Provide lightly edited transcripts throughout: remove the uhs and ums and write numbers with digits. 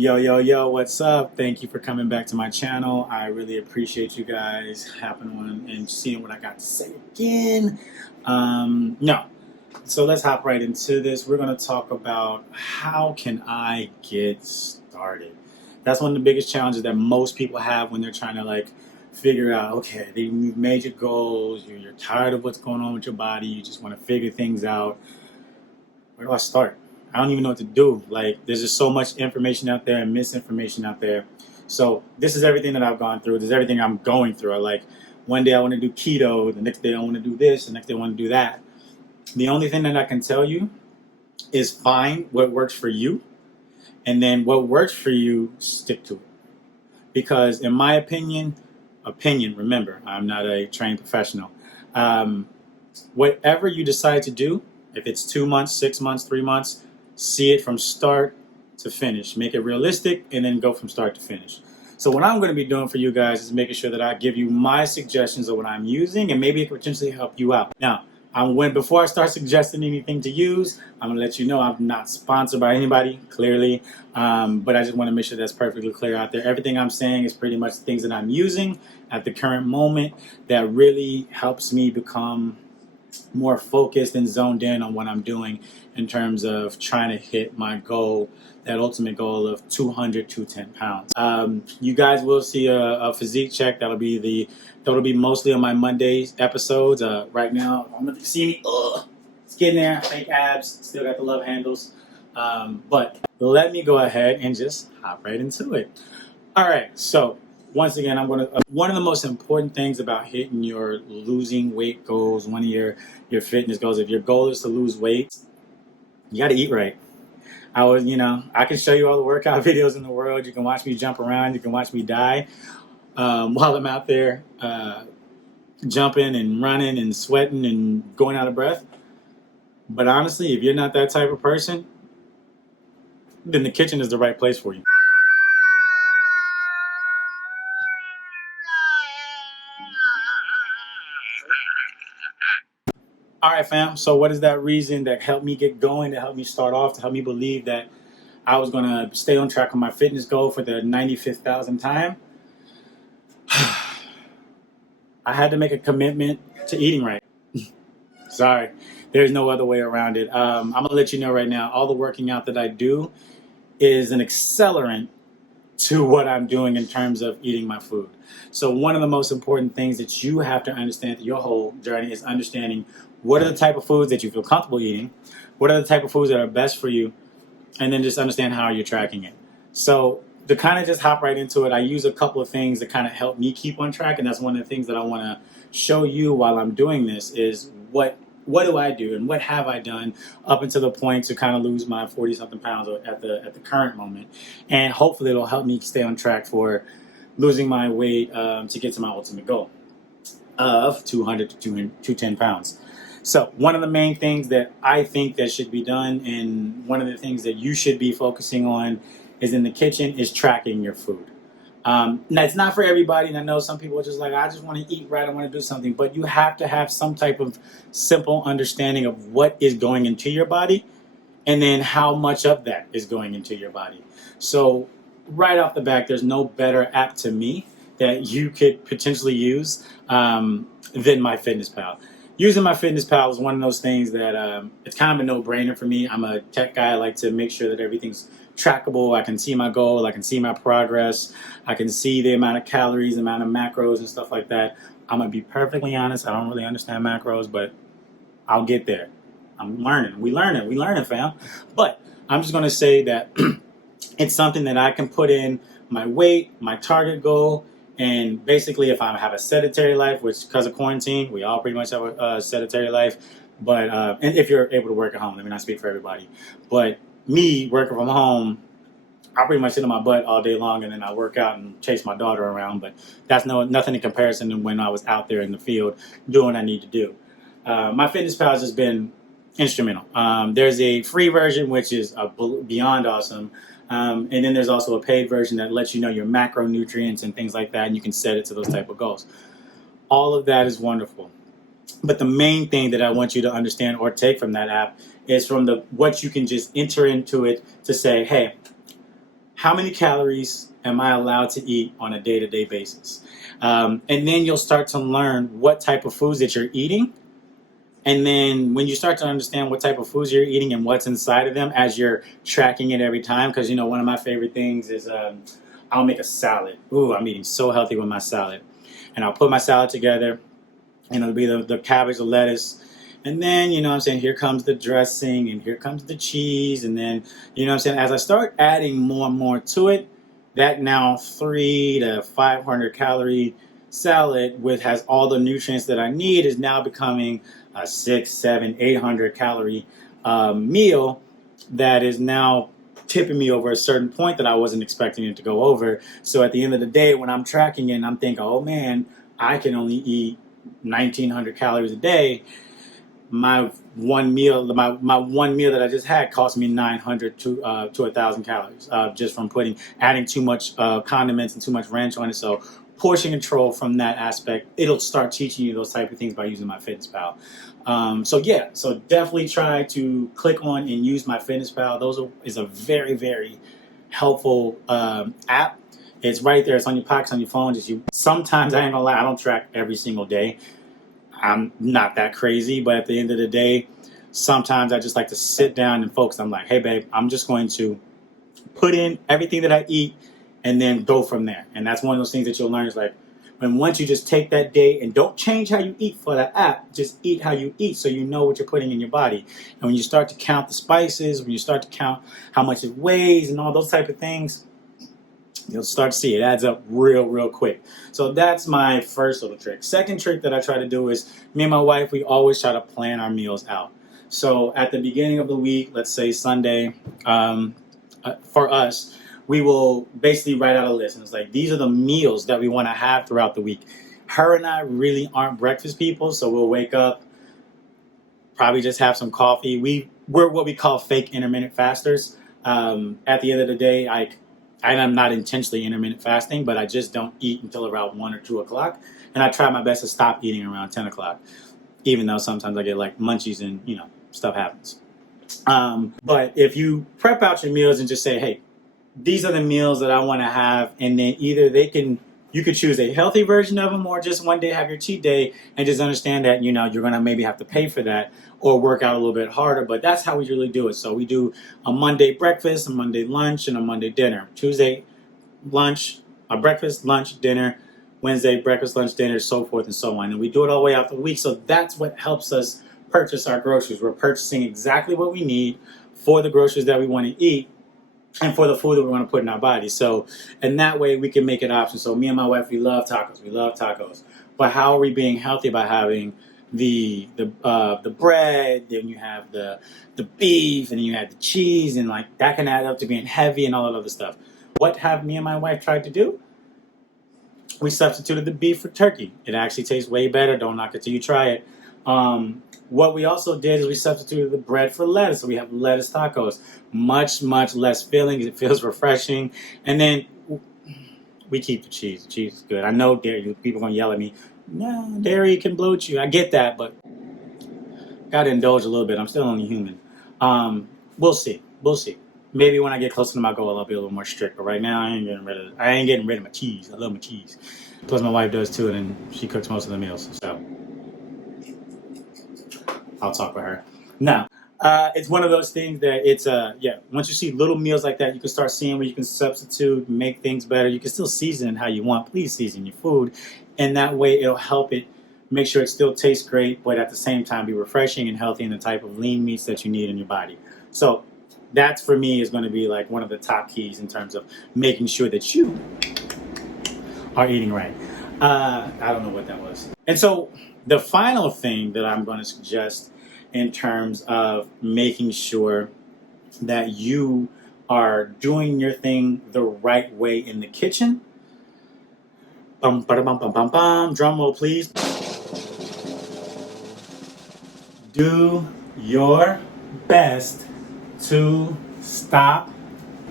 Yo, what's up? Thank you for coming back to my channel. I really appreciate you guys hopping on and seeing what I got to say again. No. So let's hop right into this. We're going to talk about how can I get started. That's one of the biggest challenges that most people have when they're trying to figure out, okay, you've made your goals, you're tired of what's going on with your body, you just want to figure things out. Where do I start? I don't even know what to do. There's just so much information out there and misinformation out there. So this is everything that I've gone through. This is everything I'm going through. One day I want to do keto. The next day I want to do this. The next day I want to do that. The only thing that I can tell you is find what works for you. And then what works for you, stick to it. Because in my opinion, remember, I'm not a trained professional. Whatever you decide to do, if it's 2 months, 6 months, 3 months, see it from start to finish. Make it realistic and then go from start to finish. So what I'm going to be doing for you guys is making sure that I give you my suggestions of what I'm using and maybe it could potentially help you out. Now, before I start suggesting anything to use, I'm going to let you know I'm not sponsored by anybody, clearly, but I just want to make sure that's perfectly clear out there. Everything I'm saying is pretty much things that I'm using at the current moment that really helps me become more focused and zoned in on what I'm doing in terms of trying to hit my goal, that ultimate goal of 200 to 10 pounds. You guys will see a physique check. That'll be mostly on my Mondays episodes. Right now, I'm gonna see me. It's getting there. Fake abs. Still got the love handles. But let me go ahead and just hop right into it. All right. So once again, one of the most important things about hitting your losing weight goals, one of your fitness goals, if your goal is to lose weight, you got to eat right. I can show you all the workout videos in the world. You can watch me jump around. You can watch me die while I'm out there jumping and running and sweating and going out of breath. But honestly, if you're not that type of person, then the kitchen is the right place for you. All right, fam. So what is that reason that helped me get going, to help me start off, to help me believe that I was going to stay on track with my fitness goal for the 95th time? I had to make a commitment to eating right. Sorry, there's no other way around it. I'm going to let you know right now, all the working out that I do is an accelerant to what I'm doing in terms of eating my food. So one of the most important things that you have to understand through your whole journey is understanding what are the type of foods that you feel comfortable eating, what are the type of foods that are best for you, and then just understand how you're tracking it. So to kind of just hop right into it, I use a couple of things that kind of help me keep on track, and that's one of the things that I want to show you while I'm doing this is what do I do and what have I done up until the point to kind of lose my 40-something pounds at the current moment. And hopefully it'll help me stay on track for losing my weight to get to my ultimate goal of 200 to 210 pounds. So one of the main things that I think that should be done, and one of the things that you should be focusing on is in the kitchen, is tracking your food. Now, it's not for everybody, and I know some people are just like, I just want to eat right, I want to do something, but you have to have some type of simple understanding of what is going into your body and then how much of that is going into your body. So right off the bat, there's no better app to me that you could potentially use than MyFitnessPal. Using MyFitnessPal is one of those things that it's kind of a no-brainer for me. I'm a tech guy. I like to make sure that everything's trackable. I can see my goal. I can see my progress. I can see the amount of calories, the amount of macros and stuff like that. I'm going to be perfectly honest. I don't really understand macros, but I'll get there. I'm learning. We learning, fam. But I'm just going to say that it's something that I can put in my weight, my target goal, and basically if I have a sedentary life, which because of quarantine, we all pretty much have a sedentary life, but and if you're able to work at home, let me not speak for everybody, but me working from home, I pretty much sit on my butt all day long and then I work out and chase my daughter around, but that's nothing in comparison to when I was out there in the field doing what I need to do. MyFitnessPal has just been instrumental. There's a free version, which is beyond awesome. And then there's also a paid version that lets you know your macronutrients and things like that, and you can set it to those type of goals. All of that is wonderful. But the main thing that I want you to understand or take from that app is from what you can just enter into it to say, hey, how many calories am I allowed to eat on a day-to-day basis? And then you'll start to learn what type of foods that you're eating. And then when you start to understand what type of foods you're eating and what's inside of them as you're tracking it every time, because one of my favorite things is I'll make a salad. Ooh, I'm eating so healthy with my salad. And I'll put my salad together, and it'll be the cabbage, the lettuce. And then, what I'm saying, here comes the dressing, and here comes the cheese. And then, what I'm saying, as I start adding more and more to it, that now 300 to 500 calorie salad with has all the nutrients that I need is now becoming a 600, 700, 800 calorie meal that is now tipping me over a certain point that I wasn't expecting it to go over. So at the end of the day, when I'm tracking it and I'm thinking, oh man, I can only eat 1900 calories a day, my one meal that I just had cost me 900 to 1,000 calories just from adding too much condiments and too much ranch on it. So portion control from that aspect, it'll start teaching you those type of things by using MyFitnessPal. So definitely try to click on and use MyFitnessPal. Is a very, very helpful app. It's right there. It's on your pockets, on your phone. Sometimes, I ain't gonna lie, I don't track every single day. I'm not that crazy, but at the end of the day, sometimes I just like to sit down and focus. I'm like, hey, babe, I'm just going to put in everything that I eat and then go from there. And that's one of those things that you'll learn is like, once you just take that day and don't change how you eat for the app, just eat how you eat so you know what you're putting in your body. And when you start to count the spices, when you start to count how much it weighs and all those type of things, you'll start to see it adds up real quick. So that's my first little trick. Second trick that I try to do is me and my wife, we always try to plan our meals out. So at the beginning of the week, let's say Sunday, for us, we will basically write out a list. And it's like, these are the meals that we want to have throughout the week. Her and I really aren't breakfast people, so we'll wake up, probably just have some coffee. We're what we call fake intermittent fasters. At the end of the day, I'm not intentionally intermittent fasting, but I just don't eat until around 1 or 2 o'clock. And I try my best to stop eating around 10 o'clock, even though sometimes I get like munchies and, stuff happens. But if you prep out your meals and just say, hey, these are the meals that I want to have, and then either you could choose a healthy version of them or just one day have your cheat day and just understand that, you're going to maybe have to pay for that or work out a little bit harder. But that's how we really do it. So we do a Monday breakfast, a Monday lunch, and a Monday dinner. Tuesday, lunch, a breakfast, lunch, dinner. Wednesday, breakfast, lunch, dinner, so forth and so on. And we do it all the way out the week. So that's what helps us purchase our groceries. We're purchasing exactly what we need for the groceries that we want to eat and for the food that we want to put in our body. So, and that way we can make an option. So me and my wife, we love tacos. But how are we being healthy? By having the bread, then you have the beef, and then you have the cheese, and like that can add up to being heavy and all that other stuff. What have me and my wife tried to do? We substituted the beef for turkey. It actually tastes way better. Don't knock it till you try it. What we also did is we substituted the bread for lettuce. So we have lettuce tacos. Much less filling. It feels refreshing. And then we keep the cheese. The cheese is good. I know dairy. People are going to yell at me. No, dairy can bloat you. I get that, but got to indulge a little bit. I'm still only human. We'll see. Maybe when I get closer to my goal, I'll be a little more strict. But right now, I ain't getting rid of my cheese. I love my cheese. Plus, my wife does too, and she cooks most of the meals. So I'll talk with her. Now, it's one of those things that once you see little meals like that, you can start seeing where you can substitute, make things better. You can still season it how you want. Please season your food. And that way it'll help it make sure it still tastes great, but at the same time be refreshing and healthy in the type of lean meats that you need in your body. So that's for me is going to be like one of the top keys in terms of making sure that you are eating right. I don't know what that was. And so the final thing that I'm going to suggest in terms of making sure that you are doing your thing the right way in the kitchen. Drum roll, please. Do your best to stop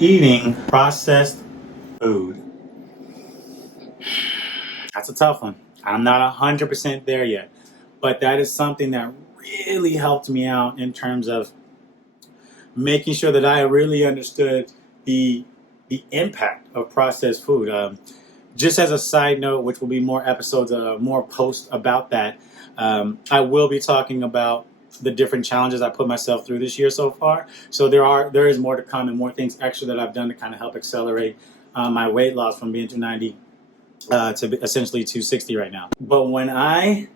eating processed food. That's a tough one. I'm not 100% there yet, but that is something that really helped me out in terms of making sure that I really understood the the impact of processed food. Just as a side note, which will be more episodes, more posts about that, I will be talking about the different challenges I put myself through this year so far. So there is more to come and more things extra that I've done to kind of help accelerate my weight loss from being 290 to essentially 260 right now. But when I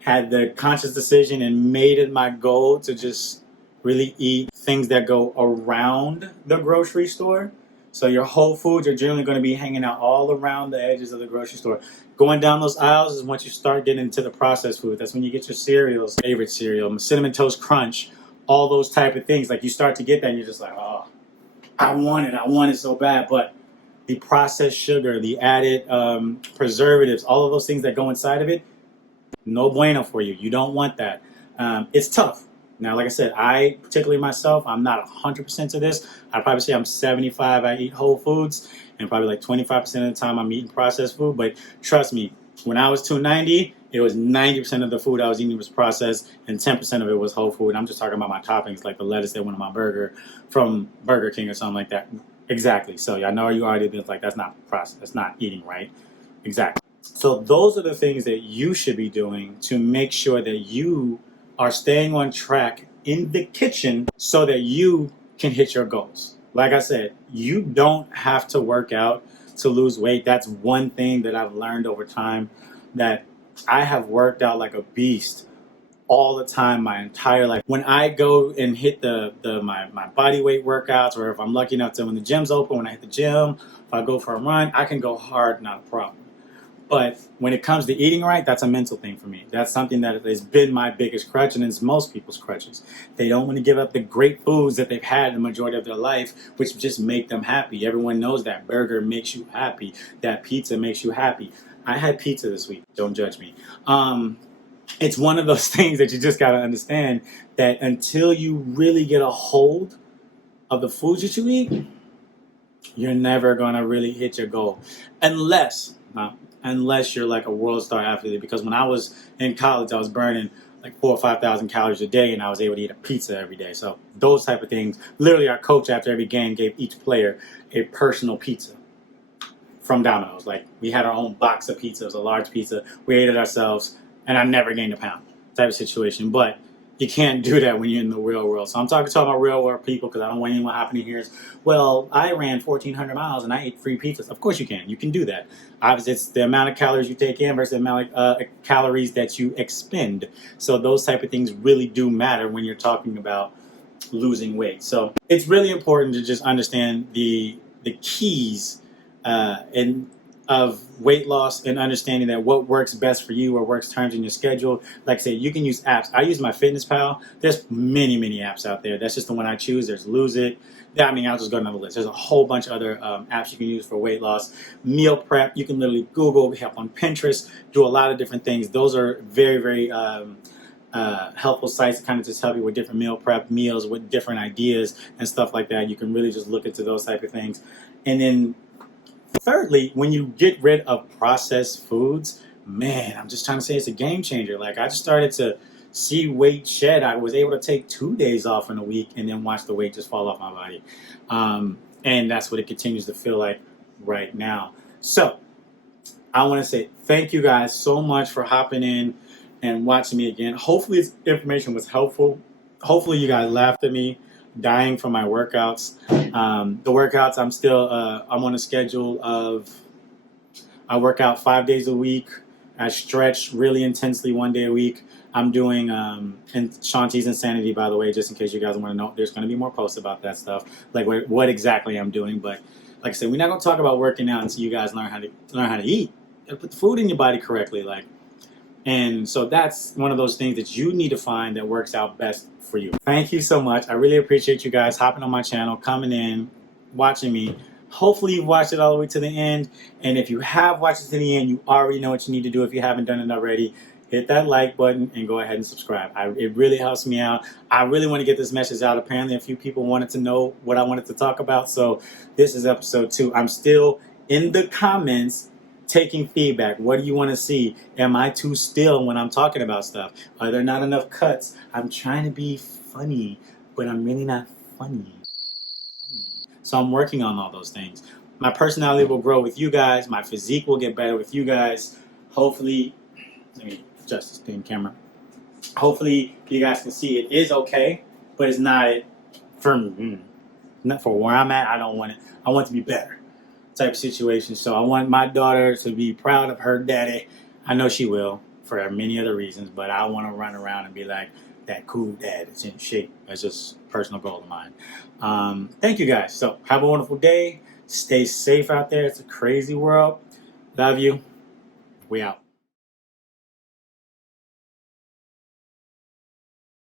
had the conscious decision and made it my goal to just really eat things that go around the grocery store. So your Whole Foods are generally going to be hanging out all around the edges of the grocery store. Going down those aisles is once you start getting into the processed food. That's when you get your cereals, favorite cereal, Cinnamon Toast Crunch, all those type of things. Like you start to get that and you're just like, oh, I want it so bad. But the processed sugar, the added preservatives, all of those things that go inside of it, no bueno for you. You don't want that. It's tough. Now, like I said, I, particularly myself, I'm not 100% to this. I'd probably say I'm 75. I eat whole foods, and probably like 25% of the time I'm eating processed food. But trust me, when I was 290, it was 90% of the food I was eating was processed, and 10% of it was whole food. I'm just talking about my toppings, like the lettuce that went on my burger from Burger King or something like that. Exactly. So I know you already been like, that's not processed. That's not eating right. Exactly. So those are the things that you should be doing to make sure that you are staying on track in the kitchen so that you can hit your goals. Like I said, you don't have to work out to lose weight. That's one thing that I've learned over time, that I have worked out like a beast all the time my entire life. When I go and hit my body weight workouts, or if I'm lucky enough to when the gym's open, when I hit the gym, if I go for a run, I can go hard, not a problem. But when it comes to eating right, that's a mental thing for me. That's something that has been my biggest crutch, and it's most people's crutches. They don't want to give up the great foods that they've had the majority of their life, which just make them happy. Everyone knows that burger makes you happy. That pizza makes you happy. I had pizza this week. Don't judge me. It's one of those things that you just got to understand, that until you really get a hold of the foods that you eat, you're never going to really hit your goal. Unless you're like a world star athlete. Because when I was in college, I was burning like 4,000 or 5,000 calories a day, and I was able to eat a pizza every day. So those type of things. Literally, our coach after every game gave each player a personal pizza from Domino's. Like, we had our own box of pizza. It was a large pizza. We ate it ourselves, and I never gained a pound type of situation. But you can't do that when you're in the real world. So I'm talking about real world people, because I don't want anyone happening here is, well, I ran 1,400 miles and I ate 3 pizzas. Of course you can. You can do that. Obviously, it's the amount of calories you take in versus the amount of calories that you expend. So those type of things really do matter when you're talking about losing weight. So it's really important to just understand the keys and of weight loss, and understanding that what works best for you or works terms in your schedule. Like I said, you can use apps. I use MyFitnessPal. There's many apps out there. That's just the one I choose. There's Lose It. I mean, I'll just go down the list. There's a whole bunch of other apps you can use for weight loss. Meal prep, you can literally Google, help on Pinterest, do a lot of different things. Those are very helpful sites to kind of just help you with different meal prep meals, with different ideas and stuff like that. You can really just look into those type of things. And then thirdly, when you get rid of processed foods, man, I'm just trying to say it's a game changer. Like, I just started to see weight shed. I was able to take 2 days off in a week and then watch the weight just fall off my body. And that's what it continues to feel like right now. So I want to say thank you guys so much for hopping in and watching me again. Hopefully this information was helpful. Hopefully you guys laughed at me dying from my workouts. The workouts, I'm on a schedule of, I work out 5 days a week. I stretch really intensely 1 day a week. I'm doing, and Shanti's Insanity, by the way, just in case you guys want to know, there's going to be more posts about that stuff, like what exactly I'm doing. But like I said, we're not going to talk about working out until you guys learn how to eat and put the food in your body correctly. And so that's one of those things that you need to find that works out best for you. Thank you so much. I really appreciate you guys hopping on my channel, coming in, watching me. Hopefully you've watched it all the way to the end. And if you have watched it to the end, you already know what you need to do if you haven't done it already. Hit that like button and go ahead and subscribe. It really helps me out. I really want to get this message out. Apparently a few people wanted to know what I wanted to talk about. So this is episode 2. I'm still in the comments taking feedback. What do you want to see? Am I too still when I'm talking about stuff? Are there not enough cuts? I'm trying to be funny, but I'm really not funny. So I'm working on all those things. My personality will grow with you guys. My physique will get better with you guys. Hopefully, let me adjust this thing camera. Hopefully, you guys can see it is okay, but it's not for me. Not for where I'm at. I don't want it. I want it to be better type of situation. So I want my daughter to be proud of her daddy. I know she will for many other reasons, but I want to run around and be like that cool dad that's in shape. That's just a personal goal of mine. Thank you guys. So have a wonderful day. Stay safe out there. It's a crazy world. Love you. We out.